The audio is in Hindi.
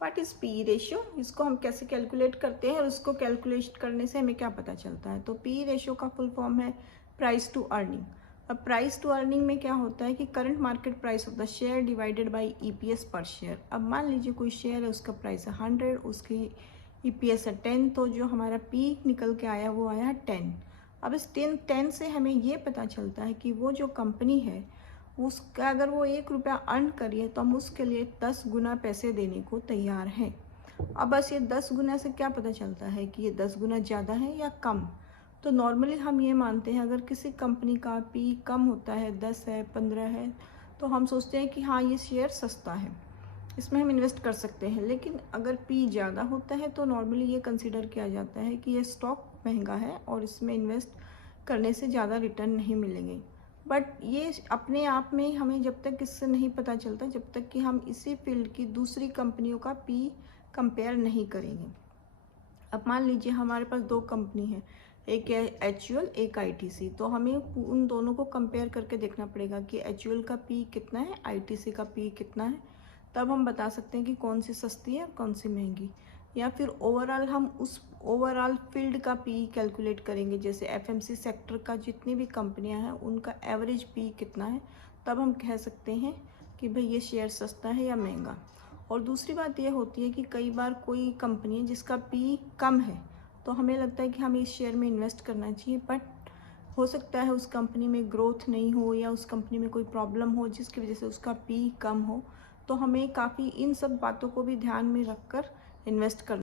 व्हाट इज़ पी रेशियो, इसको हम कैसे कैलकुलेट करते हैं और उसको कैलकुलेट करने से हमें क्या पता चलता है। तो पी रेशियो का फुल फॉर्म है प्राइस टू अर्निंग। अब प्राइस टू अर्निंग में क्या होता है कि current market price of the share divided by EPS पर शेयर। अब मान लीजिए कोई शेयर है, उसका प्राइस है 100, उसकी ईपीएस है 10, तो जो हमारा पी निकल के आया वो आया 10। अब इस 10 से हमें ये पता चलता है कि वो जो कंपनी है उसका अगर वो 1 रुपया अर्न करिए तो हम उसके लिए 10 गुना पैसे देने को तैयार हैं। अब बस ये 10 गुना से क्या पता चलता है कि ये 10 गुना ज़्यादा है या कम। तो नॉर्मली हम ये मानते हैं अगर किसी कंपनी का पी कम होता है, 10 है, 15 है, तो हम सोचते हैं कि हाँ ये शेयर सस्ता है, इसमें हम इन्वेस्ट कर सकते हैं। लेकिन अगर पी ज़्यादा होता है तो नॉर्मली ये कंसिडर किया जाता है कि ये स्टॉक महंगा है और इसमें इन्वेस्ट करने से ज़्यादा रिटर्न नहीं मिलेंगे। बट ये अपने आप में हमें जब तक इससे नहीं पता चलता, जब तक कि हम इसी फील्ड की दूसरी कंपनियों का पी कंपेयर नहीं करेंगे। अब मान लीजिए हमारे पास दो कंपनी है, एक है एचयूएल, एक आईटीसी, तो हमें उन दोनों को कंपेयर करके देखना पड़ेगा कि एचयूएल का पी कितना है, आईटीसी का पी कितना है। तब हम बता सकते हैं कि कौन सी सस्ती है और कौन सी महंगी। या फिर ओवरऑल हम उस ओवरऑल फील्ड का पी कैलकुलेट करेंगे, जैसे एफएमसी सेक्टर का जितनी भी कंपनियां हैं उनका एवरेज पी कितना है, तब हम कह सकते हैं कि भाई ये शेयर सस्ता है या महंगा। और दूसरी बात ये होती है कि कई बार कोई कंपनी है जिसका पी कम है, तो हमें लगता है कि हमें इस शेयर में इन्वेस्ट करना चाहिए, बट हो सकता है उस कंपनी में ग्रोथ नहीं हो या उस कंपनी में कोई प्रॉब्लम हो जिसकी वजह से उसका पी कम हो। तो हमें काफ़ी इन सब बातों को भी ध्यान में रखकर इन्वेस्ट करना